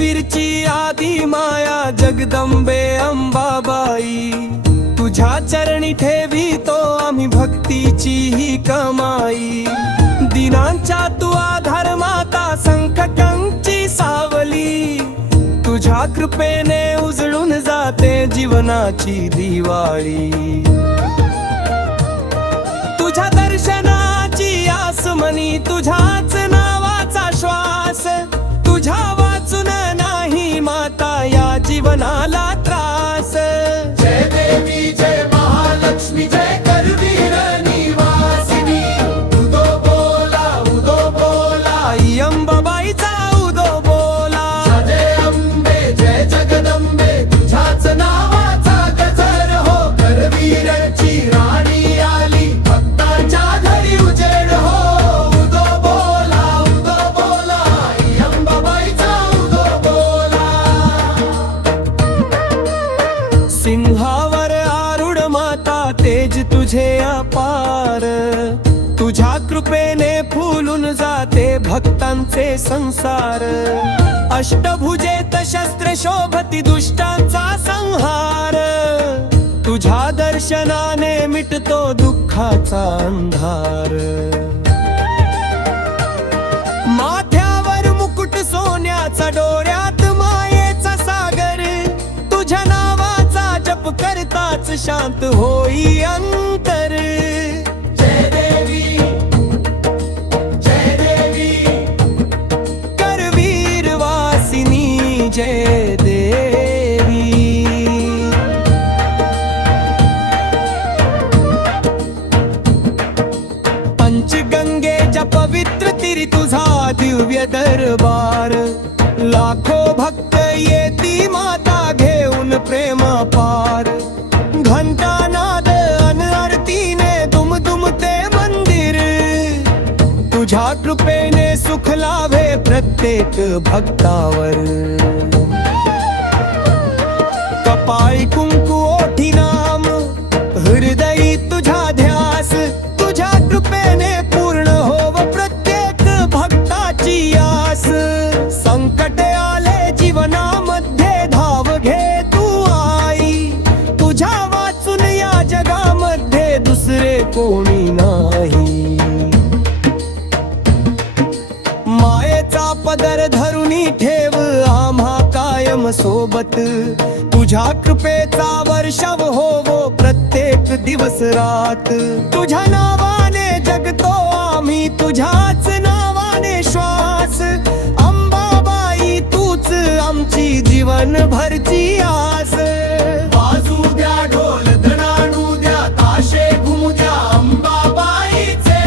करवीरची आदी माया जगदंबे अंबाबाई, तुझ्या चरणी ठेवितो आम्ही भक्तीची ही कमाई। दिनांच्या तू आधार माता, संकटांची सावली, तुझ्या कृपेने उजळून जाते जीवनाची दिवाळी। तुझ्या दर्शनाची आस मनी, तुझ्याच नावाचा श्वास, तुझ्या वाचून नाही माता या जीवनाला त्रास। जय देवी जय महालक्ष्मी जय करवीर निवासिनी, उदो बोला उदो बोला, आई अंबाबाईचा उदो बोला। जय अंबे जय जगदंबे, तुझ्याच नावाचा गजर हो, करवीरची राणी आली, भक्तांच्या घरी उजेड हो। उदो बोला आई अंबाबाईचा उदो बोला। सिंहावर आरूढ माता, तेज तुझे अपार, तुझ्या कृपेने फुलून जाते भक्तांचे संसार। अष्टभुजेत शस्त्र शोभती, दुष्टांचा संहार, तुझ्या दर्शनाने मिटतो दुःखाचा अंधार। माथ्यावर मुकुट सोन्याचा, डोळ्यात मायेचा सागर, तुझ्या नावाचा जप करताच शांत होई अंतर। जय देवी करवीर वासिनी जय देवी। पंचगंगेच्या पवित्र तीरी तुझा दिव्य दरबार, लाखो भक्त येती माता घेऊन प्रेम पार। घंटानाद अन आरतीने दुमदुमते मंदिर, तुझ्या कृपेने सुख लाभे प्रत्येक भक्तावर। कपाळी कुंकू ओठी नाम, हृदयी तुझा ध्यास, तुझ्या कृपेने पूर्ण होव प्रत्येक भक्ताची आस। संकट आले जीवनामध्ये धाव घे तू आई, तुझ्या वाचून या जगामध्ये दुसरे कोणी नाही। मायेचा पदर धरुनी ठेव आम्हा कायम सोबत, तुझ्या कृपेचा वर्षाव होवो प्रत्येक दिवस रात। तुझ्या नावाने जगतो आम्ही, तुझ्याच नावाने श्वास, अंबाबाई तूच आमची जीवन भरची आस। वाजू द्या ढोल दणाणू द्या, ताशे घुमू द्या, अंबाबाईचे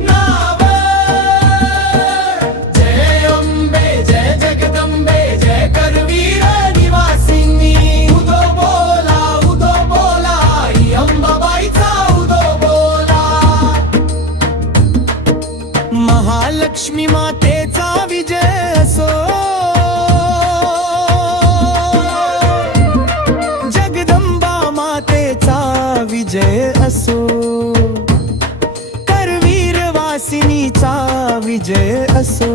नाव। जय अंबे जय जगदंबे जय करवीर निवासिनी, उदो बोला आई अंबाबाईचा उदो बोला। महालक्ष्मी मातेचा विजय असो, जगदंबा मातेचा विजय असो, करवीर वासिनीचा विजय असो।